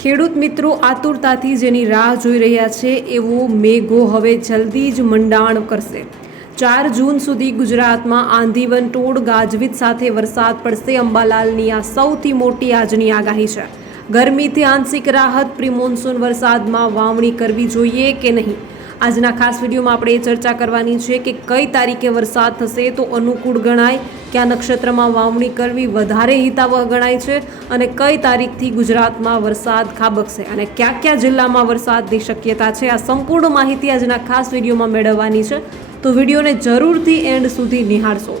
ખેડૂત મિત્રો આતુરતાથી જેની રાહ જોઈ રહ્યા છે એવો મેઘો હવે જલ્દી જ મંડાણ કરશે. ચાર જૂન સુધી ગુજરાતમાં આંધીવન ટોળ ગાજવીજ સાથે વરસાદ પડશે. અંબાલાલની આ સૌથી મોટી આજની આગાહી છે. ગરમીથી આંશિક રાહત પ્રિમોન્સૂન વરસાદમાં વાવણી કરવી જોઈએ કે નહીં? આજના ખાસ વિડીયોમાં આપણે એ ચર્ચા કરવાની છે કે કઈ તારીખે વરસાદ થશે તો અનુકૂળ ગણાય, કયા નક્ષત્રમાં વાવણી કરવી, વધારે હિતાવહ ગણાય છે અને કઈ તારીખથી ગુજરાતમાં વરસાદ ખાબકશે અને કયા કયા જિલ્લામાં વરસાદની શક્યતા છે, આ સંપૂર્ણ માહિતી આજના ખાસ વિડીયોમાં મેળવવાની છે. તો વિડીયોને જરૂરથી એન્ડ સુધી નિહાળશો.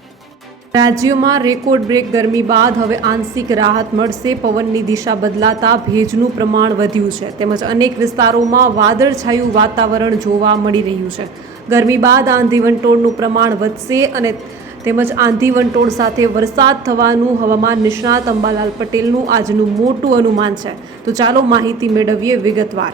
રાજ્યમાં રેકોર્ડ બ્રેક ગરમી બાદ હવે આંશિક રાહત મળશે. પવનની દિશા બદલાતા ભેજનું પ્રમાણ વધ્યું છે. તેમજ અનેક વિસ્તારોમાં વાદળછાયું વાતાવરણ જોવા મળી રહ્યું છે. ગરમી બાદ આંધી વંટોળનું પ્રમાણ વધશે અને તેમજ આંધી વંટોળ સાથે વરસાદ થવાનું હવામાન નિષ્ણાત અંબાલાલ પટેલનું આજનું મોટું અનુમાન છે. તો ચાલો માહિતી મેળવીએ વિગતવાર.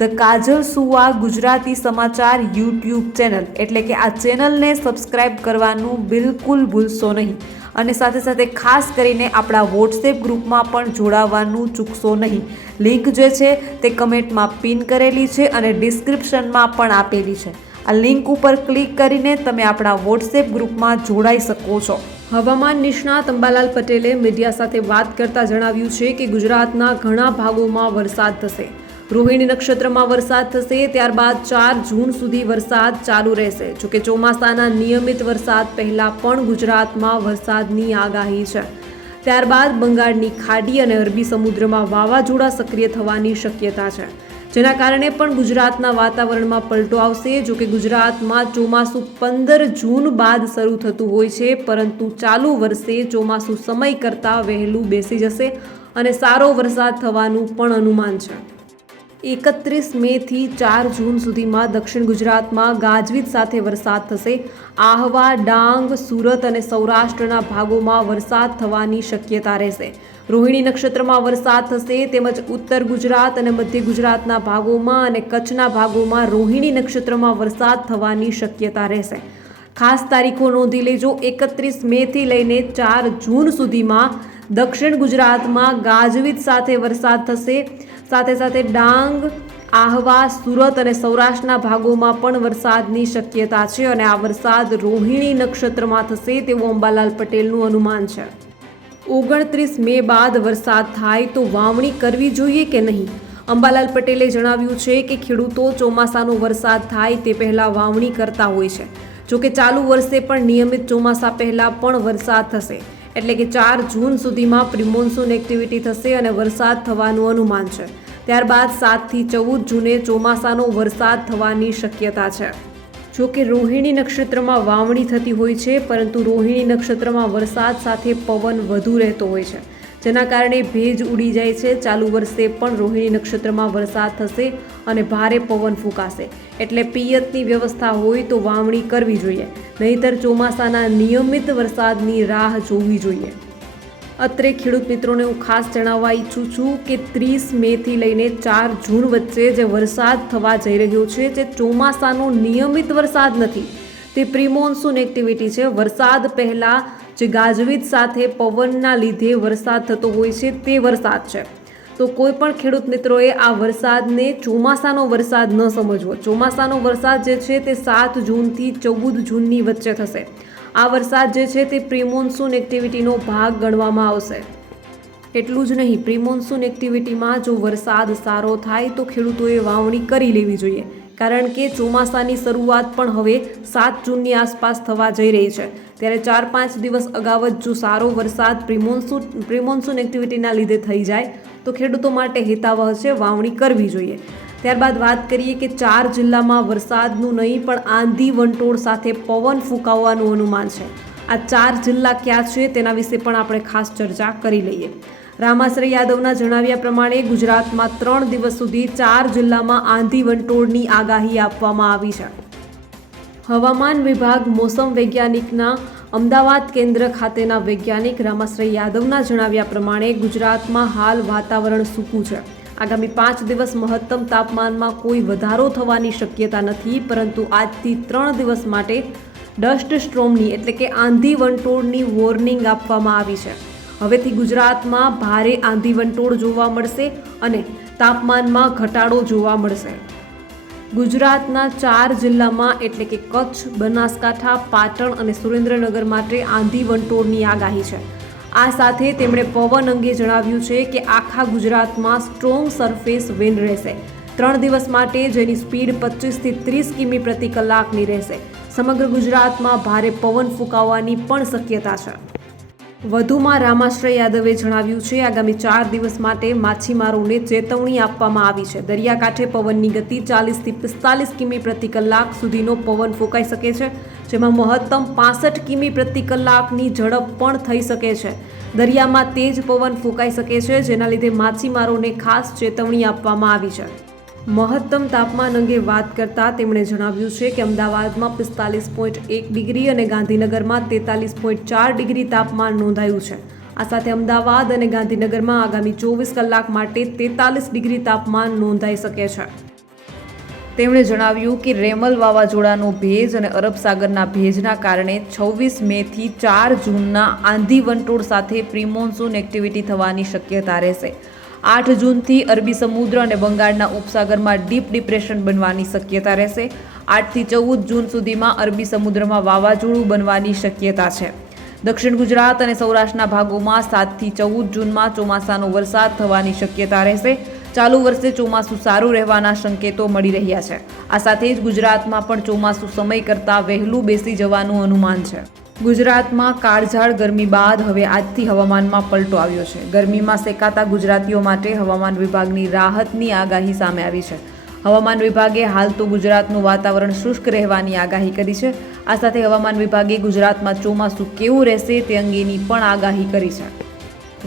ધ કાજલ સુવા ગુજરાતી સમાચાર યુટ્યુબ ચેનલ. એટલે કે આ ચેનલને સબસ્ક્રાઇબ કરવાનું બિલકુલ ભૂલશો નહીં. અને સાથે સાથે ખાસ કરીને આપણા વોટ્સએપ ગ્રુપમાં પણ જોડાવાનું ચૂકશો નહીં. લિંક જે છે તે કમેન્ટમાં પિન કરેલી છે અને ડિસ્ક્રિપ્શનમાં પણ આપેલી છે. આ લિંક ઉપર ક્લિક કરીને તમે આપણા વોટ્સએપ ગ્રુપમાં જોડાઈ શકો છો. હવામાન નિષ્ણાત અંબાલાલ પટેલે મીડિયા સાથે વાત કરતા જણાવ્યું છે કે ગુજરાતના ઘણા ભાગોમાં વરસાદ થશે. રોહિણી નક્ષત્રમાં વરસાદ થશે, ત્યારબાદ ચાર જૂન સુધી વરસાદ ચાલુ રહેશે. જોકે ચોમાસાના નિયમિત વરસાદ પહેલાં પણ ગુજરાતમાં વરસાદની આગાહી છે. ત્યારબાદ બંગાળની ખાડી અને અરબી સમુદ્રમાં વાવાઝોડા સક્રિય થવાની શક્યતા છે. જેના કારણે પણ ગુજરાતના વાતાવરણમાં પલટો આવશે. જો કે ગુજરાતમાં ચોમાસું પંદર જૂન બાદ શરૂ થતું હોય છે, પરંતુ ચાલુ વર્ષે ચોમાસું સમય કરતાં વહેલું બેસી જશે અને સારો વરસાદ થવાનું પણ અનુમાન છે. એકત્રીસ મેથી ચાર જૂન સુધીમાં દક્ષિણ ગુજરાતમાં ગાજવીજ સાથે વરસાદ થશે. આહવા, ડાંગ, સુરત અને સૌરાષ્ટ્રના ભાગોમાં વરસાદ થવાની શક્યતા રહેશે. રોહિણી નક્ષત્રમાં વરસાદ થશે તેમજ ઉત્તર ગુજરાત અને મધ્ય ગુજરાતના ભાગોમાં અને કચ્છના ભાગોમાં રોહિણી નક્ષત્રમાં વરસાદ થવાની શક્યતા રહેશે. ખાસ તારીખો નોંધી લેજો. એકત્રીસ મેથી લઈને ચાર જૂન સુધીમાં દક્ષિણ ગુજરાતમાં ગાજવીજ સાથે વરસાદ થશે. સાથે સાથે ડાંગ, આહવા, સુરત અને સૌરાષ્ટ્રના ભાગોમાં પણ વરસાદની શક્યતા છે અને આ વરસાદ રોહિણી નક્ષત્રમાં થશે તેવું અંબાલાલ પટેલનું અનુમાન છે. ઓગણત્રીસ મે બાદ વરસાદ થાય તો વાવણી કરવી જોઈએ કે નહીં? અંબાલાલ પટેલે જણાવ્યું છે કે ખેડૂતો ચોમાસાનો વરસાદ થાય તે પહેલાં વાવણી કરતા હોય છે. જોકે ચાલુ વર્ષે પણ નિયમિત ચોમાસા પહેલાં પણ વરસાદ થશે. એટલે કે ચાર જૂન સુધીમાં પ્રિમોન્સૂન એક્ટિવિટી થશે અને વરસાદ થવાનું અનુમાન છે. ત્યારબાદ સાતથી ચૌદ જૂને ચોમાસાનો વરસાદ થવાની શક્યતા છે. જો કે રોહિણી નક્ષત્રમાં વાવણી થતી હોય છે, પરંતુ રોહિણી નક્ષત્રમાં વરસાદ સાથે પવન વધુ રહેતો હોય છે. જેના કારણે ભેજ ઉડી જાય છે. ચાલુ વર્ષે પણ રોહિણી નક્ષત્રમાં વરસાદ થશે અને ભારે પવન ફૂંકાશે. એટલે પિયતની વ્યવસ્થા હોય તો વાવણી કરવી જોઈએ. નહીતર ચોમાસાના નિયમિત વરસાદની રાહ જોવી જોઈએ. અત્રે ખેડૂત મિત્રોને હું ખાસ જણાવવા ઈચ્છું છું કે ત્રીસ મેથી લઈને ચાર જૂન વચ્ચે જે વરસાદ થવા જઈ રહ્યો છે, જે ચોમાસાનો નિયમિત વરસાદ નથી, તે પ્રિમોન્સૂન એક્ટિવિટી છે. વરસાદ પહેલાં જે ગાજવીજ સાથે પવનના લીધે વરસાદ થતો હોય છે, તે વરસાદ છે. તો કોઈ પણ ખેડૂત મિત્રોએ આ વરસાદને ચોમાસાનો વરસાદ ન સમજવો. ચોમાસાનો વરસાદ જે છે, તે સાત જૂનથી ચૌદ જૂનની વચ્ચે થશે. આ વરસાદ જે છે, તે પ્રિમોન્સૂન એક્ટિવિટીનો ભાગ ગણવામાં આવશે. એટલું જ નહીં, પ્રિમોન્સૂન એક્ટિવિટીમાં જો વરસાદ સારો થાય, તો ખેડૂતોએ વાવણી કરી લેવી જોઈએ. કારણ કે ચોમાસાની શરૂઆત પણ હવે સાત જૂનની આસપાસ થવા જઈ રહી છે. ત્યારે ચાર પાંચ દિવસ અગાઉ જ જો સારો વરસાદ પ્રિમોન્સૂન પ્રિમોન્સૂન એક્ટિવિટીના લીધે થઈ જાય, તો ખેડૂતો માટે હિતાવહ છે વાવણી કરવી જોઈએ. ત્યારબાદ વાત કરીએ કે ચાર જિલ્લામાં વરસાદનું નહીં, પણ આંધી વંટોળ સાથે પવન ફૂંકાવવાનું અનુમાન છે. આ ચાર જિલ્લા ક્યાં છે તેના વિશે પણ આપણે ખાસ ચર્ચા કરી લઈએ. રામાશ્રય યાદવના જણાવ્યા પ્રમાણે ગુજરાતમાં ત્રણ દિવસ સુધી ચાર જિલ્લામાં આંધી વંટોળની આગાહી આપવામાં આવી છે. હવામાન વિભાગ, મોસમ વૈજ્ઞાનિકના અમદાવાદ કેન્દ્ર ખાતેના વૈજ્ઞાનિક રામાશ્રય યાદવના જણાવ્યા પ્રમાણે ગુજરાતમાં હાલ વાતાવરણ સૂકું છે. આગામી પાંચ દિવસ મહત્તમ તાપમાનમાં કોઈ વધારો થવાની શક્યતા નથી, પરંતુ આજથી ત્રણ દિવસ માટે ડસ્ટ સ્ટ્રોમની એટલે કે આંધી વંટોળની વોર્નિંગ આપવામાં આવી છે. હવેથી ગુજરાતમાં ભારે આંધી વંટોળ જોવા મળશે અને તાપમાનમાં ઘટાડો જોવા મળશે. ગુજરાતના ચાર જિલ્લામાં એટલે કે કચ્છ, બનાસકાંઠા, પાટણ અને સુરેન્દ્રનગર માટે આંધી વંટોળની આગાહી છે. આ સાથે તેમણે પવન અંગે જણાવ્યું છે કે આખા ગુજરાતમાં સ્ટ્રોંગ સરફેસ વિન્ડ રહેશે. ત્રણ દિવસ માટે જેની સ્પીડ પચીસથી ત્રીસ કિમી પ્રતિ કલાકની રહેશે. સમગ્ર ગુજરાતમાં ભારે પવન ફૂંકાવાની પણ શક્યતા છે. વધુમાં રામાશ્રય યાદવે જણાવ્યું છે, આગામી ચાર દિવસ માટે માછીમારોને ચેતવણી આપવામાં આવી છે. દરિયાકાંઠે પવનની ગતિ ચાલીસથી પિસ્તાલીસ કિમી પ્રતિ કલાક સુધીનો પવન ફૂંકાઈ શકે છે, જેમાં મહત્તમ પાસઠ કિમી પ્રતિ કલાકની ઝડપ પણ થઈ શકે છે. દરિયામાં તેજ પવન ફૂંકાઈ શકે છે, જેના લીધે માછીમારોને ખાસ ચેતવણી આપવામાં આવી છે. મહત્તમ તાપમાન અંગે વાત કરતાં તેમણે જણાવ્યું છે કે અમદાવાદમાં પિસ્તાલીસ પોઈન્ટ એક ડિગ્રી અને ગાંધીનગરમાં તેતાલીસ પોઈન્ટ ચાર ડિગ્રી તાપમાન નોંધાયું છે. આ સાથે અમદાવાદ અને ગાંધીનગરમાં આગામી ચોવીસ કલાક માટે તેતાલીસ ડિગ્રી તાપમાન નોંધાઈ શકે છે. તેમણે જણાવ્યું કે રેમલ વાવાઝોડાનો ભેજ અને અરબ સાગરના ભેજના કારણે છવ્વીસ મેથી ચાર જૂનના આંધી વંટોળ સાથે પ્રિમોન્સૂન એક્ટિવિટી થવાની શક્યતા રહેશે. આઠ જૂનથી અરબી સમુદ્ર અને બંગાળના ઉપસાગરમાં ડીપ ડિપ્રેશન બનવાની શક્યતા રહેશે. આઠથી ચૌદ જૂન સુધીમાં અરબી સમુદ્રમાં વાવાઝોડું બનવાની શક્યતા છે. દક્ષિણ ગુજરાત અને સૌરાષ્ટ્રના ભાગોમાં સાતથી ચૌદ જૂનમાં ચોમાસાનો વરસાદ થવાની શક્યતા રહેશે. ચાલુ વર્ષે ચોમાસું સારું રહેવાના સંકેતો મળી રહ્યા છે. આ સાથે જ ગુજરાતમાં પણ ચોમાસું સમય કરતાં વહેલું બેસી જવાનું અનુમાન છે. ગુજરાતમાં કાળઝાળ ગરમી બાદ હવે આજથી હવામાનમાં પલટો આવ્યો છે. ગરમીમાં શેકાતા ગુજરાતીઓ માટે હવામાન વિભાગની રાહતની આગાહી સામે આવી છે. હવામાન વિભાગે હાલ તો ગુજરાતનું વાતાવરણ શુષ્ક રહેવાની આગાહી કરી છે. આ સાથે હવામાન વિભાગે ગુજરાતમાં ચોમાસું કેવું રહેશે તે અંગેની પણ આગાહી કરી છે.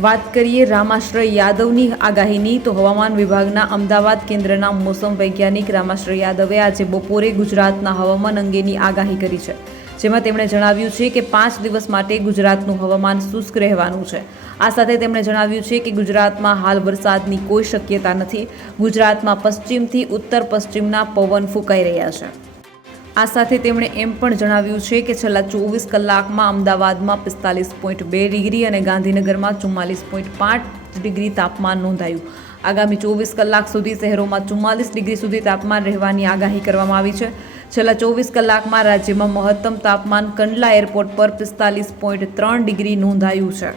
વાત કરીએ રામાશ્રય યાદવની આગાહીની, તો હવામાન વિભાગના અમદાવાદ કેન્દ્રના મોસમ વૈજ્ઞાનિક રામાશ્રય યાદવે આજે બપોરે ગુજરાતના હવામાન અંગેની આગાહી કરી છે. જેમાં તેમણે જણાવ્યું છે કે પાંચ દિવસ માટે ગુજરાતનું હવામાન શુષ્ક રહેવાનું છે. આ સાથે તેમણે જણાવ્યું છે કે ગુજરાતમાં હાલ વરસાદની કોઈ શક્યતા નથી. ગુજરાતમાં પશ્ચિમથી ઉત્તર પશ્ચિમના પવન ફૂંકાઈ રહ્યા છે. આ સાથે તેમણે એમ પણ જણાવ્યું છે કે છેલ્લા ચોવીસ કલાકમાં અમદાવાદમાં પિસ્તાલીસ પોઈન્ટ બે ડિગ્રી અને ગાંધીનગરમાં ચુમ્માલીસ પોઈન્ટ પાંચ ડિગ્રી તાપમાન નોંધાયું. આગામી ચોવીસ કલાક સુધી શહેરોમાં ચુમ્માલીસ ડિગ્રી સુધી તાપમાન રહેવાની આગાહી કરવામાં આવી છે. છેલ્લા ચોવીસ કલાકમાં રાજ્યમાં મહત્તમ તાપમાન કંડલા એરપોર્ટ પર પિસ્તાલીસ પોઈન્ટ ત્રણ ડિગ્રી નોંધાયું છે.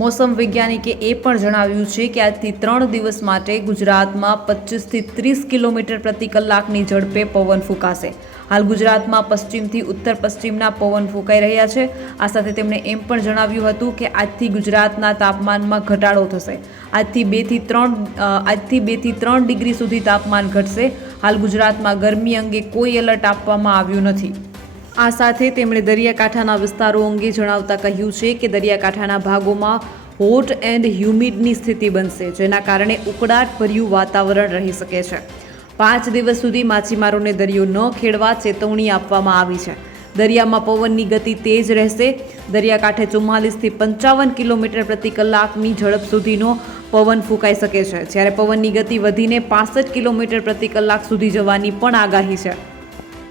મોસમ વૈજ્ઞાનિકે એ પણ જણાવ્યું છે કે આજથી ત્રણ દિવસ માટે ગુજરાતમાં પચીસથી ત્રીસ કિલોમીટર પ્રતિ કલાકની ઝડપે પવન ફૂંકાશે. હાલ ગુજરાતમાં પશ્ચિમથી ઉત્તર પશ્ચિમના પવન ફૂંકાઈ રહ્યા છે. આ સાથે તેમણે એમ પણ જણાવ્યું હતું કે આજથી ગુજરાતના તાપમાનમાં ઘટાડો થશે. આજથી બેથી ત્રણ આજથી બેથી ત્રણ ડિગ્રી સુધી તાપમાન ઘટશે. હાલ ગુજરાતમાં ગરમી અંગે કોઈ એલર્ટ આપવામાં આવ્યું નથી. આ સાથે તેમણે દરિયાકાંઠાના વિસ્તારો અંગે જણાવતા કહ્યું છે કે દરિયાકાંઠાના ભાગોમાં હોટ એન્ડ હ્યુમિડની સ્થિતિ બનશે, જેના કારણે ઉકળાટભર્યું વાતાવરણ રહી શકે છે. પાંચ દિવસ સુધી માછીમારોને દરિયો ન ખેડવા ચેતવણી આપવામાં આવી છે. દરિયામાં પવનની ગતિ તેજ રહેશે. દરિયાકાંઠે ચુમ્માલીસથી પંચાવન કિલોમીટર પ્રતિ કલાકની ઝડપ સુધીનો પવન ફૂંકાઈ શકે છે. જ્યારે પવનની ગતિ વધીને પાસઠ કિલોમીટર પ્રતિ કલાક સુધી જવાની પણ આગાહી છે.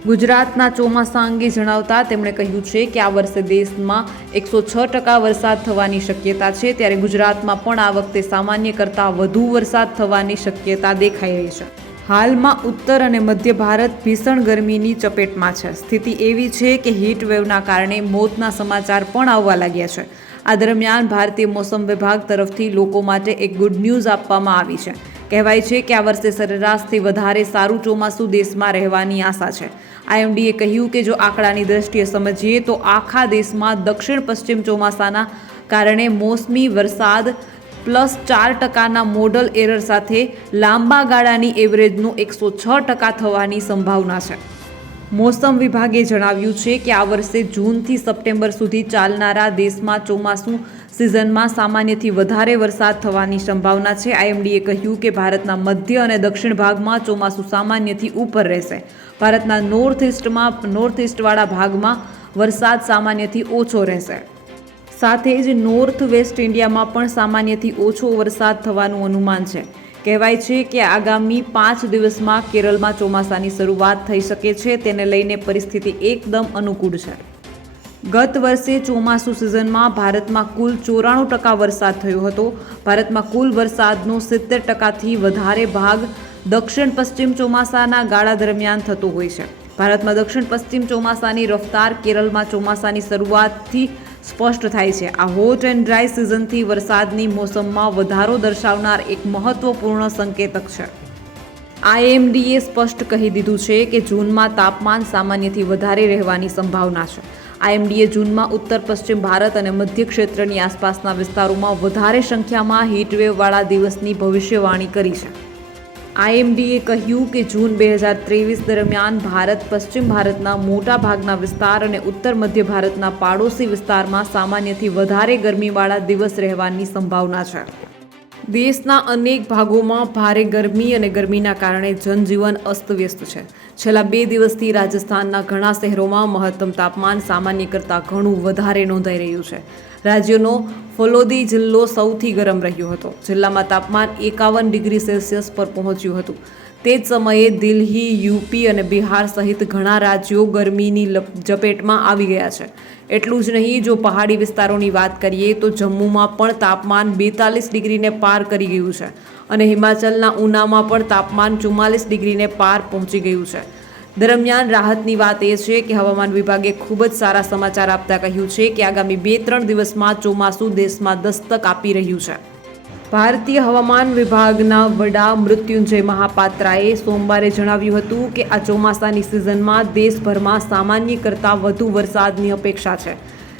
ગુજરાતના ચોમાસા અંગે જણાવતા તેમણે કહ્યું છે કે આ વર્ષે દેશમાં એકસો છ ટકા વરસાદ થવાની શક્યતા છે. ત્યારે ગુજરાતમાં પણ આ વખતે સામાન્ય કરતાં વધુ વરસાદ થવાની શક્યતા દેખાઈ રહી છે. હાલમાં ઉત્તર અને મધ્ય ભારત ભીષણ ગરમીની ચપેટમાં છે. સ્થિતિ એવી છે કે હીટ વેવના કારણે મોતના સમાચાર પણ આવવા લાગ્યા છે. આ દરમિયાન ભારતીય મોસમ વિભાગ તરફથી લોકો માટે એક ગુડ ન્યૂઝ આપવામાં આવી છે. કહેવાય છે કે આ વર્ષે સરેરાશથી વધારે સારું ચોમાસું દેશમાં રહેવાની આશા છે. આઈએમડીએ કહ્યું કે જો આંકડાની દ્રષ્ટિએ સમજીએ તો આખા દેશમાં દક્ષિણ પશ્ચિમ ચોમાસાના કારણે મોસમી વરસાદ પ્લસ ચાર ટકાના મોડલ એરર સાથે લાંબા ગાળાની એવરેજનું એકસો છ ટકા થવાની સંભાવના છે. મોસમ વિભાગે જણાવ્યું છે કે આ વર્ષે જૂનથી સપ્ટેમ્બર સુધી ચાલનારા દેશમાં ચોમાસું સિઝનમાં સામાન્યથી વધારે વરસાદ થવાની સંભાવના છે. આઈએમડીએ કહ્યું કે ભારતના મધ્ય અને દક્ષિણ ભાગમાં ચોમાસું સામાન્યથી ઉપર રહેશે. ભારતના નોર્થ ઇસ્ટમાં નોર્થ ઇસ્ટવાળા ભાગમાં વરસાદ સામાન્યથી ઓછો રહેશે. સાથે જ નોર્થ વેસ્ટ ઇન્ડિયામાં પણ સામાન્યથી ઓછો વરસાદ થવાનું અનુમાન છે. કહેવાય છે કે આગામી પાંચ દિવસમાં કેરળમાં ચોમાસાની શરૂઆત થઈ શકે છે, તેને લઈને પરિસ્થિતિ એકદમ અનુકૂળ છે. ગત વર્ષે ચોમાસું સિઝનમાં ભારતમાં કુલ ચોરાણું ટકા વરસાદ થયો હતો. ભારતમાં કુલ વરસાદનો સિત્તેર ટકાથી વધારે ભાગ દક્ષિણ પશ્ચિમ ચોમાસાના ગાળા દરમિયાન થતો હોય છે. ભારતમાં દક્ષિણ પશ્ચિમ ચોમાસાની રફતાર કેરળમાં ચોમાસાની શરૂઆતથી સ્પષ્ટ થાય છે. આ હોટ એન્ડ ડ્રાય સિઝનથી વરસાદની મોસમમાં વધારો દર્શાવનાર એક મહત્વપૂર્ણ સંકેતક છે. આઈએમડીએ સ્પષ્ટ કહી દીધું છે કે જૂનમાં તાપમાન સામાન્યથી વધારે રહેવાની સંભાવના છે. આઈએમડીએ જૂનમાં ઉત્તર પશ્ચિમ ભારત અને મધ્ય ક્ષેત્રની આસપાસના વિસ્તારોમાં વધારે સંખ્યામાં હીટવેવવાળા દિવસની ભવિષ્યવાણી કરી છે. આઈએમડીએ કહ્યું કે જૂન બે હજાર ત્રેવીસ દરમિયાન ભારત, પશ્ચિમ ભારતના મોટા ભાગના વિસ્તાર અને ઉત્તર મધ્ય ભારતના પાડોશી વિસ્તારમાં સામાન્યથી વધારે ગરમીવાળા દિવસ રહેવાની સંભાવના છે. દેશના અનેક ભાગોમાં ભારે ગરમી અને ગરમીના કારણે જનજીવન અસ્તવ્યસ્ત છે. છેલ્લા બે દિવસથી રાજસ્થાનના ઘણા શહેરોમાં મહત્તમ તાપમાન સામાન્ય કરતાં ઘણું વધારે નોંધાઈ રહ્યું છે. રાજ્યનો ફલોદી જિલ્લો સૌથી ગરમ રહ્યો હતો. જિલ્લામાં તાપમાન એકાવન ડિગ્રી સેલ્સિયસ પર પહોંચ્યું હતું. તે જ સમયે દિલ્હી, યુપી અને બિહાર સહિત ઘણા રાજ્યો ગરમીની ઝપેટમાં આવી ગયા છે. એટલું જ નહીં, જો પહાડી વિસ્તારોની વાત કરીએ તો જમ્મુમાં પણ તાપમાન બેતાલીસ ડિગ્રીને પાર કરી ગયું છે અને હિમાચલના ઉનામાં પણ તાપમાન ચુમ્માલીસ ડિગ્રીને પાર પહોંચી ગયું છે. દરમિયાન રાહતની વાત એ છે કે હવામાન વિભાગે ખૂબ જ સારા સમાચાર આપતા કહ્યું છે કે આગામી બે ત્રણ દિવસમાં ચોમાસું દેશમાં દસ્તક આપી રહ્યું છે. ભારતીય હવામાન વિભાગના વડા મૃત્યુંજય મહાપાત્રાએ સોમવારે જણાવ્યું હતું કે આ ચોમાસાની સિઝનમાં દેશભરમાં સામાન્ય કરતાં વધુ વરસાદની અપેક્ષા છે,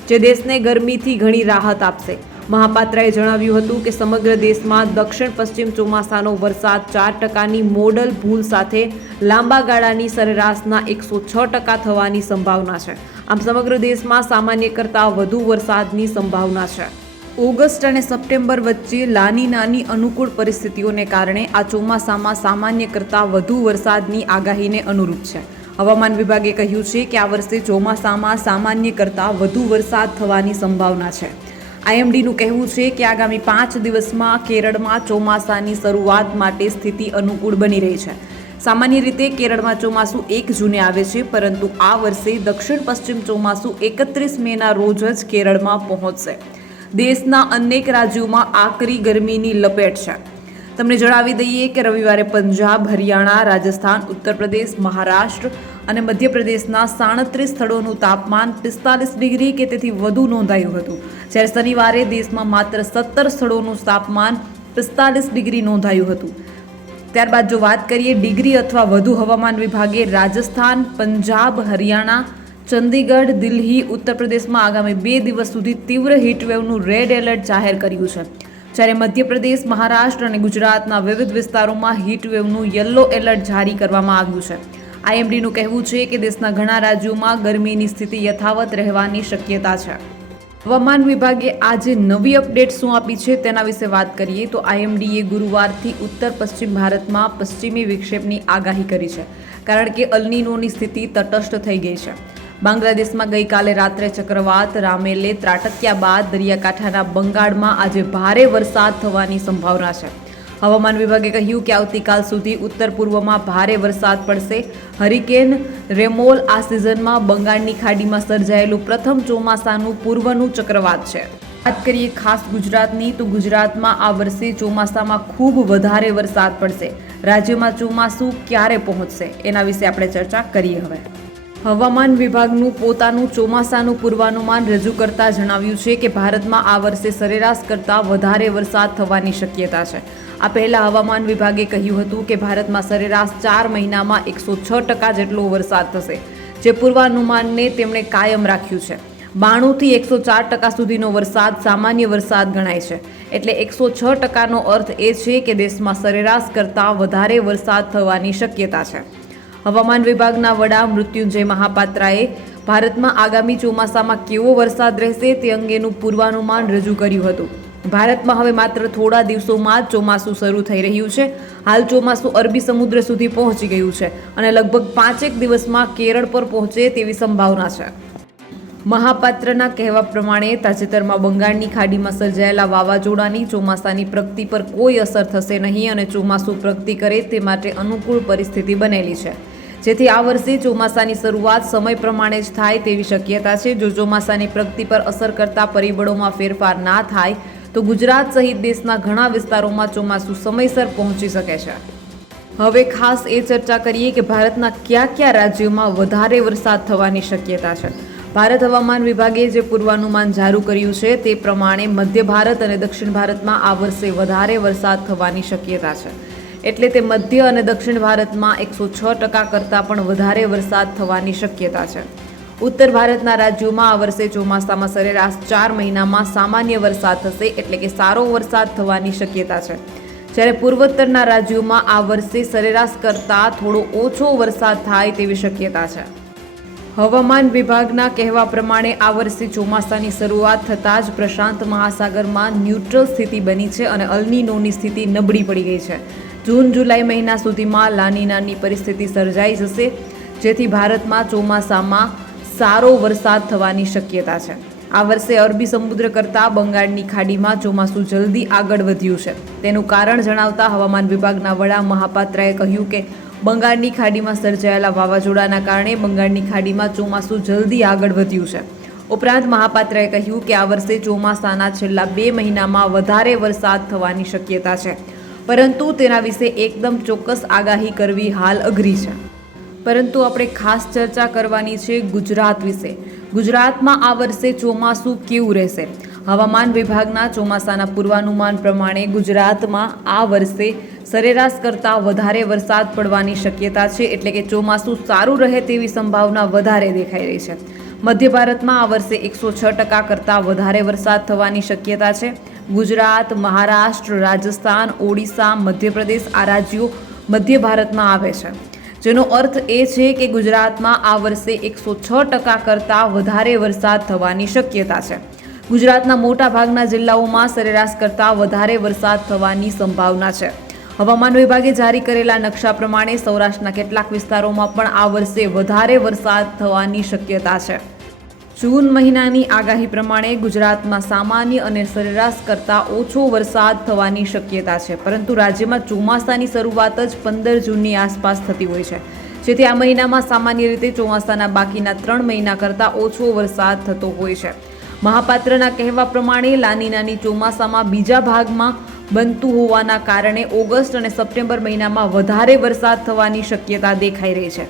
જે દેશને ગરમીથી ઘણી રાહત આપશે. મહાપાત્રાએ જણાવ્યું હતું કે સમગ્ર દેશમાં દક્ષિણ પશ્ચિમ ચોમાસાનો વરસાદ ચાર ટકાની મોડલ ભૂલ સાથે લાંબા ગાળાની સરેરાશના એકસો છ ટકા થવાની સંભાવના છે. આમ સમગ્ર દેશમાં સામાન્ય કરતાં વધુ વરસાદની સંભાવના છે. ઓગસ્ટ અને સપ્ટેમ્બર વચ્ચે લાની નાની અનુકૂળ પરિસ્થિતિઓને કારણે આ ચોમાસામાં સામાન્ય કરતાં વધુ વરસાદની આગાહીને અનુરૂપ છે. હવામાન વિભાગે કહ્યું છે કે આ વર્ષે ચોમાસામાં સામાન્ય કરતાં વધુ વરસાદ થવાની સંભાવના છે. આઈએમડીનું કહેવું છે કે આગામી પાંચ દિવસમાં કેરળમાં ચોમાસાની શરૂઆત માટે સ્થિતિ અનુકૂળ બની રહી છે. સામાન્ય રીતે કેરળમાં ચોમાસું એક જૂને આવે છે, પરંતુ આ વર્ષે દક્ષિણ પશ્ચિમ ચોમાસું એકત્રીસ મેના રોજ જ કેરળમાં પહોંચશે. દેશના અનેક રાજ્યોમાં આકરી ગરમીની લપેટ છે. તમને જણાવી દઈએ કે રવિવારે પંજાબ, હરિયાણા, રાજસ્થાન, ઉત્તર પ્રદેશ, મહારાષ્ટ્ર અને મધ્યપ્રદેશના સાડત્રીસ સ્થળોનું તાપમાન પિસ્તાલીસ ડિગ્રી કે તેથી વધુ નોંધાયું હતું. જ્યારે શનિવારે દેશમાં માત્ર સત્તર સ્થળોનું તાપમાન પિસ્તાલીસ ડિગ્રી નોંધાયું હતું. ત્યારબાદ જો વાત કરીએ ડિગ્રી અથવા વધુ હવામાન વિભાગે, રાજસ્થાન, પંજાબ, હરિયાણા, ચંદીગઢ, દિલ્હી ઉત્તર પ્રદેશમાં આગામી બે દિવસ સુધી તીવ્ર હીટવેવનું રેડ એલર્ટ જાહેર કર્યું છે. જ્યારે મધ્યપ્રદેશ, મહારાષ્ટ્ર અને ગુજરાતના વિવિધ વિસ્તારોમાં હીટવેવનું યલો એલર્ટ જારી કરવામાં આવ્યું છે. આઈએમડીનું કહેવું છે કે દેશના ઘણા રાજ્યોમાં ગરમીની સ્થિતિ યથાવત રહેવાની શક્યતા છે. હવામાન વિભાગે આજે નવી અપડેટ શું આપી છે તેના વિશે વાત કરીએ તો આઈએમડીએ ગુરુવારથી ઉત્તર પશ્ચિમ ભારતમાં પશ્ચિમી વિક્ષેપની આગાહી કરી છે, કારણ કે અલનીનોની સ્થિતિ તટસ્થ થઈ ગઈ છે. બાંગ્લાદેશમાં ગઈકાલે રાત્રે ચક્રવાત, રામેલે ત્રાટક્યા બાદ દરિયાકાંઠાના બંગાળમાં આજે ભારે વરસાદ થવાની સંભાવના છે. હવામાન વિભાગે કહ્યું કે આવતીકાલ સુધી ઉત્તર પૂર્વમાં ભારે વરસાદ પડશે. હરિકેન રેમોલ આ સિઝનમાં બંગાળની ખાડીમાં સર્જાયેલું પ્રથમ ચોમાસાનું પૂર્વનું ચક્રવાત છે. વાત કરીએ ખાસ ગુજરાતની, તો ગુજરાતમાં આ વર્ષે ચોમાસામાં ખૂબ વધારે વરસાદ પડશે. રાજ્યમાં ચોમાસું ક્યારે પહોંચશે? એના વિશે આપણે ચર્ચા કરીએ હવે. હવામાન વિભાગનું પોતાનું ચોમાસાનું પૂર્વાનુમાન રજૂ કરતા જણાવ્યું છે કે ભારતમાં આ વર્ષે સરેરાશ કરતાં વધારે વરસાદ થવાની શક્યતા છે. આ પહેલા હવામાન વિભાગે કહ્યું હતું કે ભારતમાં સરેરાશ ચાર મહિનામાં એકસો છ ટકા જેટલો વરસાદ થશે, જે પૂર્વાનુમાનને તેમણે કાયમ રાખ્યું છે. બાણુંથી એકસો ચાર ટકા સુધીનો વરસાદ સામાન્ય વરસાદ ગણાય છે. એટલે એકસો છ ટકાનો અર્થ એ છે કે દેશમાં સરેરાશ કરતાં વધારે વરસાદ થવાની શક્યતા છે. હવામાન વિભાગના વડા મૃત્યુંજય મહાપાત્રાએ, ભારતમાં આગામી ચોમાસામાં કેવો વરસાદ રહેશે તે અંગેનું પૂર્વાનુમાન રજૂ કર્યું હતું. ભારતમાં હવે માત્ર થોડા દિવસોમાં જ ચોમાસું શરૂ થઈ રહ્યું છે. હાલ ચોમાસું અરબી સમુદ્ર સુધી પહોંચી ગયું છે અને લગભગ પાંચેક દિવસમાં કેરળ પર પહોંચે તેવી સંભાવના છે. મહાપાત્રના કહેવા પ્રમાણે તાજેતરમાં બંગાળની ખાડીમાં સર્જાયેલા વાવાઝોડાની ચોમાસાની પ્રગતિ પર કોઈ અસર થશે નહીં અને ચોમાસું પ્રગતિ કરે તે માટે અનુકૂળ પરિસ્થિતિ બનેલી છે. જેથી આ વર્ષે ચોમાસાની શરૂઆત સમય પ્રમાણે જ થાય તેવી શક્યતા છે. જો ચોમાસાની પ્રગતિ પર અસર કરતા પરિબળોમાં ફેરફાર ના થાય તો ગુજરાત સહિત દેશના ઘણા વિસ્તારોમાં ચોમાસું સમયસર પહોંચી શકે છે. હવે ખાસ એ ચર્ચા કરીએ કે ભારતના કયા કયા રાજ્યોમાં વધારે વરસાદ થવાની શક્યતા છે. ભારત હવામાન વિભાગે જે પૂર્વાનુમાન જારી કર્યું છે તે પ્રમાણે મધ્ય ભારત અને દક્ષિણ ભારતમાં આ વર્ષે વધારે વરસાદ થવાની શક્યતા છે. એટલે તે મધ્ય અને દક્ષિણ ભારતમાં એકસો છ ટકા કરતાં પણ વધારે વરસાદ થવાની શક્યતા છે. ઉત્તર ભારતના રાજ્યોમાં આ વર્ષે ચોમાસામાં સરેરાશ ચાર મહિનામાં સામાન્ય વરસાદ થશે એટલે કે સારો વરસાદ થવાની શક્યતા છે. જ્યારે પૂર્વોત્તરના રાજ્યોમાં આ વર્ષે સરેરાશ કરતાં થોડો ઓછો વરસાદ થાય તેવી શક્યતા છે. હવામાન વિભાગના કહેવા પ્રમાણે આ વર્ષે ચોમાસાની શરૂઆત થતાં જ પ્રશાંત મહાસાગરમાં ન્યુટ્રલ સ્થિતિ બની છે અને અલ્નીનોની સ્થિતિ નબળી પડી ગઈ છે. જૂન, જુલાઈ મહિના સુધીમાં લાનીનાની પરિસ્થિતિ સર્જાઈ જશે, જેથી ભારતમાં ચોમાસામાં સારો વરસાદ થવાની શક્યતા છે. આ વર્ષે અરબી સમુદ્ર કરતાં બંગાળની ખાડીમાં ચોમાસું જલ્દી આગળ વધ્યું છે. તેનું કારણ જણાવતા હવામાન વિભાગના વડા મહાપાત્રાએ કહ્યું કે, બંગાળની ખાડીમાં સર્જાયેલા વાવાઝોડાના કારણે બંગાળની ખાડીમાં ચોમાસું જલ્દી આગળ વધ્યું છે. ઉપરાંત મહાપાત્રાએ કહ્યું કે, આ વર્ષે ચોમાસાના છેલ્લા બે મહિનામાં વધારે વરસાદ થવાની શક્યતા છે. પરંતુ તેના વિશે એકદમ ચોક્કસ આગાહી કરવી હાલ અઘરી છે. પરંતુ આપણે ખાસ ચર્ચા કરવાની છે ગુજરાત વિશે. ગુજરાતમાં આ વર્ષે ચોમાસું કેવું રહેશે? હવામાન વિભાગના ચોમાસાના પૂર્વાનુમાન પ્રમાણે ગુજરાતમાં આ વર્ષે સરેરાશ કરતાં વધારે વરસાદ પડવાની શક્યતા છે, એટલે કે ચોમાસું સારું રહે તેવી સંભાવના વધારે દેખાઈ રહી છે. મધ્ય ભારતમાં આ વર્ષે એકસો છ ટકા કરતાં વધારે વરસાદ થવાની શક્યતા છે. ગુજરાત, મહારાષ્ટ્ર, રાજસ્થાન, ઓડિશા, મધ્યપ્રદેશ આ રાજ્યો મધ્ય ભારતમાં આવે છે. જેનો અર્થ એ છે કે ગુજરાતમાં આ વર્ષે એકસો છ ટકા કરતાં વધારે વરસાદ થવાની શક્યતા છે. ગુજરાતના મોટા ભાગના જિલ્લાઓમાં સરેરાશ કરતાં વધારે વરસાદ થવાની સંભાવના છે. હવામાન વિભાગે જારી કરેલા નકશા પ્રમાણે સૌરાષ્ટ્રના કેટલાક વિસ્તારોમાં પણ આ વર્ષે વધારે વરસાદ થવાની શક્યતા છે. જૂન મહિનાની આગાહી પ્રમાણે ગુજરાતમાં સામાન્ય અને સરેરાશ કરતાં ઓછો વરસાદ થવાની શક્યતા છે. પરંતુ રાજ્યમાં ચોમાસાની શરૂઆત જ પંદર જૂનની આસપાસ થતી હોય છે. જેથી આ મહિનામાં સામાન્ય રીતે ચોમાસાના બાકીના ત્રણ મહિના કરતાં ઓછો વરસાદ થતો હોય છે. મહાપાત્રના કહેવા પ્રમાણે લાનીનાની ચોમાસામાં બીજા ભાગમાં બનતું હોવાના કારણે ઓગસ્ટ અને સપ્ટેમ્બર મહિનામાં વધારે વરસાદ થવાની શક્યતા દેખાઈ રહી છે.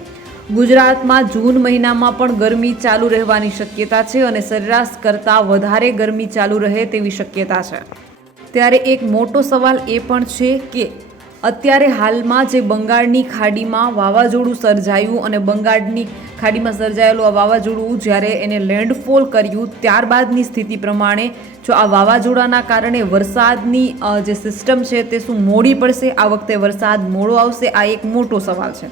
ગુજરાતમાં જૂન મહિનામાં પણ ગરમી ચાલુ રહેવાની શક્યતા છે અને સરેરાશ કરતાં વધારે ગરમી ચાલુ રહે તેવી શક્યતા છે. ત્યારે એક મોટો સવાલ એ પણ છે કે, અત્યારે હાલમાં જે બંગાળની ખાડીમાં વાવાઝોડું સર્જાયું અને બંગાળની ખાડીમાં સર્જાયેલું આ વાવાઝોડું જ્યારે એને લેન્ડફોલ કર્યું, ત્યારબાદની સ્થિતિ પ્રમાણે જો આ વાવાઝોડાના કારણે વરસાદની જે સિસ્ટમ છે તે શું મોડી પડશે? આ વખતે વરસાદ મોડો આવશે? આ એક મોટો સવાલ છે.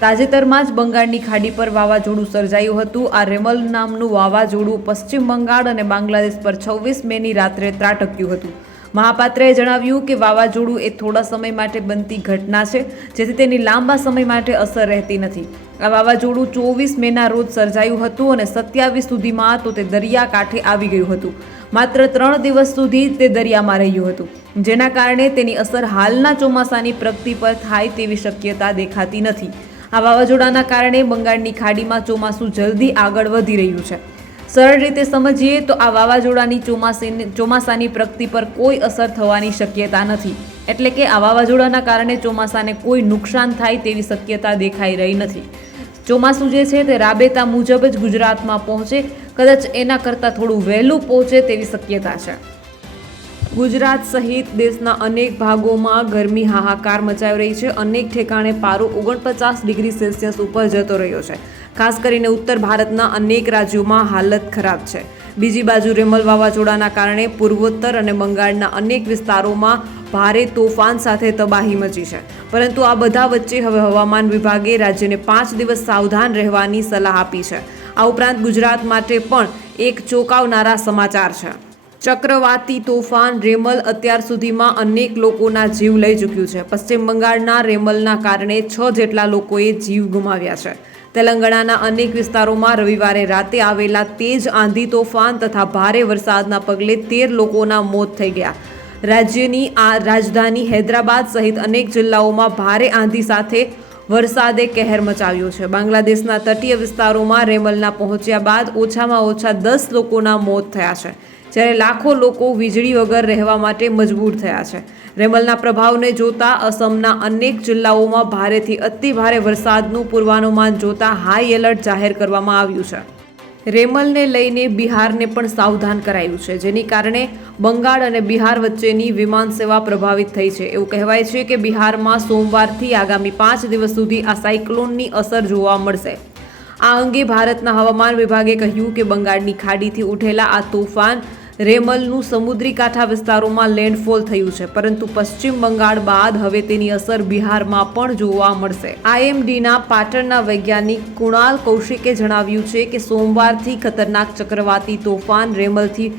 તાજેતરમાં જ બંગાળની ખાડી પર વાવાઝોડું સર્જાયું હતું. આ રેમલ નામનું વાવાઝોડું પશ્ચિમ બંગાળ અને બાંગ્લાદેશ પર છવ્વીસ મેની રાત્રે ત્રાટક્યું હતું. મહાપાત્રએ જણાવ્યું કે વાવાઝોડું એ થોડા સમય માટે બનતી ઘટના છે, જેથી તેની લાંબા સમય માટે અસર રહેતી નથી. આ વાવાઝોડું ચોવીસ મેના રોજ સર્જાયું હતું અને સત્યાવીસ સુધીમાં તો તે દરિયા કાંઠે આવી ગયું હતું. માત્ર ત્રણ દિવસ સુધી તે દરિયામાં રહ્યું હતું, જેના કારણે તેની અસર હાલના ચોમાસાની પ્રગતિ પર થાય તેવી શક્યતા દેખાતી નથી. આ વાવાઝોડાના કારણે બંગાળની ખાડીમાં ચોમાસું જલ્દી આગળ વધી રહ્યું છે. સરળ રીતે સમજીએ તો આ વાવાઝોડાની ચોમાસીની, ચોમાસાની પ્રગતિ પર કોઈ અસર થવાની શક્યતા નથી. એટલે કે આ વાવાઝોડાના કારણે ચોમાસાને કોઈ નુકસાન થાય તેવી શક્યતા દેખાઈ રહી નથી. ચોમાસું જે છે તે રાબેતા મુજબ જ ગુજરાતમાં પહોંચે, કદાચ એના કરતાં થોડું વહેલું પહોંચે તેવી શક્યતા છે. ગુજરાત સહિત દેશના અનેક ભાગોમાં ગરમી હાહાકાર મચાવી રહી છે. અનેક ઠેકાણે પારો ઓગણપચાસ ડિગ્રી સેલ્સિયસ ઉપર જતો રહ્યો છે. ખાસ કરીને ઉત્તર ભારતના અનેક રાજ્યોમાં હાલત ખરાબ છે. બીજી બાજુ રેમલ વાવાઝોડાના કારણે પૂર્વોત્તર અને બંગાળના અનેક વિસ્તારોમાં ભારે તોફાન સાથે તબાહી મચી છે. પરંતુ આ બધા વચ્ચે હવે હવામાન વિભાગે રાજ્યને પાંચ દિવસ સાવધાન રહેવાની સલાહ આપી છે. આ ઉપરાંત ગુજરાત માટે પણ એક ચોંકાવનારા સમાચાર છે. ચક્રવાતી તોફાન રેમલ અત્યાર સુધીમાં અનેક લોકોના જીવ લઈ ચૂક્યું છે. પશ્ચિમ બંગાળના રેમલના કારણે છ જેટલા લોકોએ જીવ ગુમાવ્યા છે. તેલંગાણાના અનેક વિસ્તારોમાં રવિવારે રાતે આવેલા તેજ આંધી તોફાન તથા ભારે વરસાદના પગલે તેર લોકોના મોત થઈ ગયા. રાજ્યની આ રાજધાની હૈદરાબાદ સહિત અનેક જિલ્લાઓમાં ભારે આંધી સાથે વરસાદે કહેર મચાવ્યો છે. બાંગ્લાદેશના તટીય વિસ્તારોમાં રેમલના પહોંચ્યા બાદ ઓછામાં ઓછા દસ લોકોના મોત થયા છે. જ્યારે લાખો લોકો વીજળી વગર રહેવા માટે મજબૂર થયા છે. રેમલના પ્રભાવને જોતા અસમના અનેક જિલ્લાઓમાં ભારેથી અતિ ભારે વરસાદનું પૂર્વાનુમાન જોતા હાઈ એલર્ટ જાહેર કરવામાં આવ્યું છે. રેમલને લઈને બિહારને પણ સાવધાન કરાયું છે, જેની કારણે બંગાળ અને બિહાર વચ્ચેની વિમાન સેવા પ્રભાવિત થઈ છે. એવું કહેવાય છે કે બિહારમાં સોમવારથી આગામી પાંચ દિવસ સુધી આ સાયક્લોનની અસર જોવા મળશે. આ અંગે ભારતના હવામાન વિભાગે કહ્યું કે બંગાળની ખાડીથી ઉઠેલા આ તોફાન રેમલનું સમુદ્રી કાંઠા વિસ્તારોમાં લેન્ડફોલ થયું છે. પરંતુ પશ્ચિમ બંગાળ બાદ હવે તેની અસર બિહારમાં પણ જોવા મળશે. આઈએમડીના પાટણના વૈજ્ઞાનિક કુણાલ કૌશિકે જણાવ્યું છે કે સોમવારથી ખતરનાક ચક્રવાતી તોફાન રેમલથી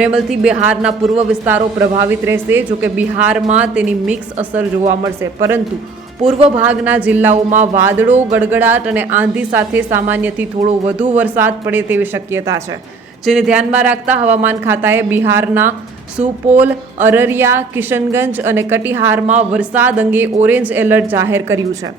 રેમલથી બિહારના પૂર્વ વિસ્તારો પ્રભાવિત રહેશે જોકે બિહારમાં તેની મિક્સ અસર જોવા મળશે. પરંતુ પૂર્વ ભાગના જિલ્લાઓમાં વાદળો, ગડગડાટ અને આંધી સાથે સામાન્યથી થોડો વધુ વરસાદ પડે તેવી શક્યતા છે. જેને ધ્યાનમાં રાખતા હવામાન ખાતાએ બિહારના સુપોલ, અરરિયા, કિશનગંજ અને કટિહારમાં વરસાદ અંગે ઓરેન્જ એલર્ટ જાહેર કર્યું છે.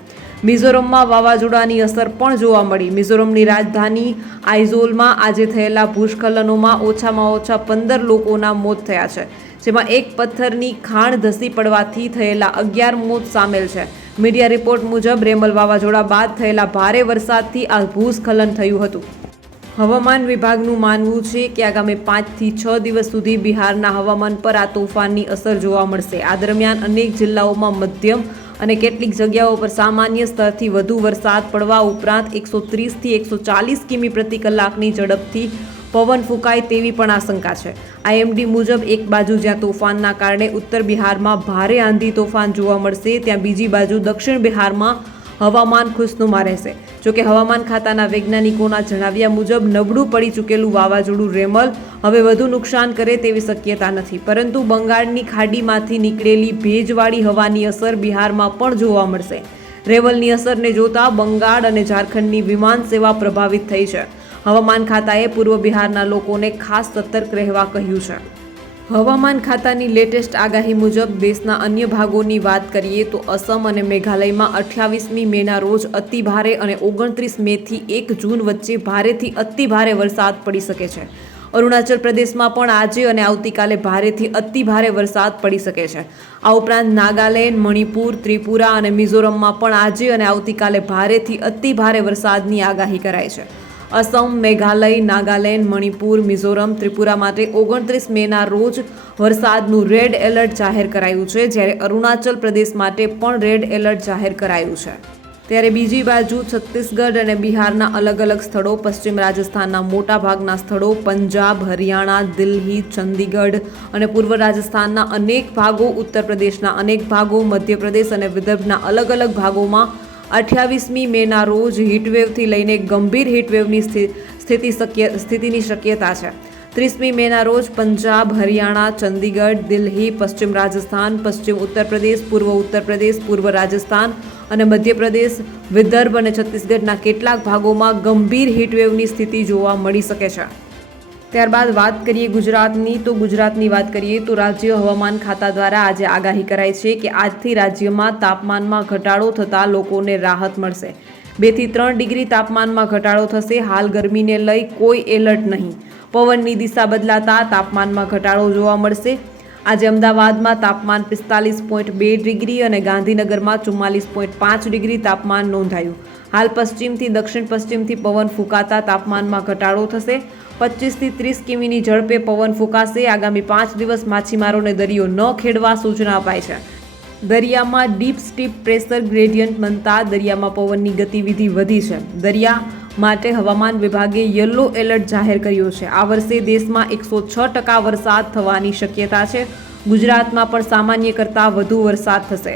મિઝોરમમાં વાવાઝોડાની અસર પણ જોવા મળી. મિઝોરમની રાજધાની આઇઝોલમાં આજે થયેલા ભૂસ્ખલનોમાં ઓછામાં ઓછા પંદર લોકોના મોત થયા છે, જેમાં એક પથ્થરની ખાણ ધસી પડવાથી થયેલા અગિયાર મોત સામેલ છે. મીડિયા રિપોર્ટ મુજબ રેમલ વાવાઝોડા બાદ થયેલા ભારે વરસાદથી આ ભૂસ્ખલન થયું હતું. હવામાન વિભાગનું માનવું છે કે આગામી પાંચથી છ દિવસ સુધી બિહારના હવામાન પર આ તોફાનની અસર જોવા મળશે. આ દરમિયાન અનેક જિલ્લાઓમાં મધ્યમ અને કેટલીક જગ્યાઓ પર સામાન્ય સ્તરથી વધુ વરસાદ પડવા ઉપરાંત એકસો ત્રીસથી એકસો ચાલીસ કિમી પ્રતિ કલાકની ઝડપથી પવન ફૂંકાય તેવી પણ આશંકા છે. આઈએમડી મુજબ એક બાજુ જ્યાં તોફાનના કારણે ઉત્તર બિહારમાં ભારે આંધી તોફાન જોવા મળશે, ત્યાં બીજી બાજુ દક્ષિણ બિહારમાં હવામાન ખુશનુમા રહેશે. જોકે હવામાન ખાતાના વૈજ્ઞાનિકોના જણાવ્યા મુજબ, નબળું પડી ચૂકેલું વાવાઝોડું રેમલ હવે વધુ નુકસાન કરે તેવી શક્યતા નથી. પરંતુ બંગાળની ખાડીમાંથી નીકળેલી ભેજવાળી હવાની અસર બિહારમાં પણ જોવા મળશે. રેવલની અસરને જોતા બંગાળ અને ઝારખંડની વિમાન સેવા પ્રભાવિત થઈ છે. હવામાન ખાતાએ પૂર્વ બિહારના લોકોને ખાસ સતર્ક રહેવા કહ્યું છે. હવામાન ખાતાની લેટેસ્ટ આગાહી મુજબ દેશના અન્ય ભાગોની વાત કરીએ તો અસમ અને મેઘાલયમાં અઠ્યાવીસમી મેના રોજ અતિ ભારે અને ઓગણત્રીસ મેથી એક જૂન વચ્ચે ભારેથી અતિ ભારે વરસાદ પડી શકે છે. અરુણાચલ પ્રદેશમાં પણ આજે અને આવતીકાલે ભારેથી અતિ ભારે વરસાદ પડી શકે છે. આ ઉપરાંત નાગાલેન્ડ, મણિપુર, ત્રિપુરા અને મિઝોરમમાં પણ આજે અને આવતીકાલે ભારેથી અતિ ભારે વરસાદની આગાહી કરાઈ છે. અસમ, મેઘાલય, નાગાલેન્ડ, મણિપુર, મિઝોરમ, ત્રિપુરા માટે ઓગણત્રીસ મેના રોજ વરસાદનું રેડ એલર્ટ જાહેર કરાયું છે, જ્યારે અરુણાચલ પ્રદેશ માટે પણ રેડ એલર્ટ જાહેર કરાયું છે. ત્યારે બીજી બાજુ છત્તીસગઢ અને બિહારના અલગ અલગ સ્થળો, પશ્ચિમ રાજસ્થાનના મોટા ભાગના સ્થળો પંજાબ, હરિયાણા, દિલ્હી, ચંદીગઢ અને પૂર્વ રાજસ્થાનના અનેક ભાગો, ઉત્તર પ્રદેશના અનેક ભાગો, મધ્યપ્રદેશ અને વિદર્ભના અલગ અલગ ભાગોમાં અઠ્યાવીસમી મેના રોજ હીટવેવથી લઈને ગંભીર હીટવેવની સ્થિતિ શક્ય, સ્થિતિની શક્યતા છે. ત્રીસમી મેના રોજ પંજાબ, હરિયાણા, ચંદીગઢ, દિલ્હી, પશ્ચિમ રાજસ્થાન, પશ્ચિમ ઉત્તર પ્રદેશ પૂર્વ ઉત્તર પ્રદેશ પૂર્વ રાજસ્થાન અને મધ્યપ્રદેશ, વિદર્ભ અને છત્તીસગઢના કેટલાક ભાગોમાં ગંભીર હીટવેવની સ્થિતિ જોવા મળી શકે છે. ત્યારબાદ વાત કરીએ ગુજરાતની, તો ગુજરાતની વાત કરીએ તો રાજ્ય હવામાન ખાતા દ્વારા આજે આગાહી કરાઈ છે કે આજથી રાજ્યમાં તાપમાનમાં ઘટાડો થતાં લોકોને રાહત મળશે. બેથી ત્રણ ડિગ્રી તાપમાનમાં ઘટાડો થશે, હાલ ગરમીને લઈ કોઈ એલર્ટ નહીં. પવનની દિશા બદલાતા તાપમાનમાં ઘટાડો જોવા મળશે. આજે અમદાવાદમાં તાપમાન પિસ્તાલીસ પોઈન્ટ બે ડિગ્રી અને ગાંધીનગરમાં ચુમ્માલીસ પોઈન્ટ પાંચ ડિગ્રી તાપમાન નોંધાયું. હાલ પશ્ચિમથી દક્ષિણ પશ્ચિમથી પવન ફૂંકાતા તાપમાનમાં ઘટાડો થશે. પચીસથી ત્રીસ કિમીની ઝડપે પવન ફૂંકાશે. આગામી પાંચ દિવસ માછીમારોને દરિયો ન ખેડવા સૂચના અપાઈ છે. દરિયામાં ડીપ સ્ટીપ પ્રેશર ગ્રેડિયન્ટ બનતા દરિયામાં પવનની ગતિવિધિ વધી છે. દરિયા માટે હવામાન વિભાગે યલો એલર્ટ જાહેર કર્યો છે. આ વર્ષે દેશમાં એકસો છ ટકા વરસાદ થવાની શક્યતા છે. ગુજરાતમાં પણ સામાન્ય કરતાં વધુ વરસાદ થશે.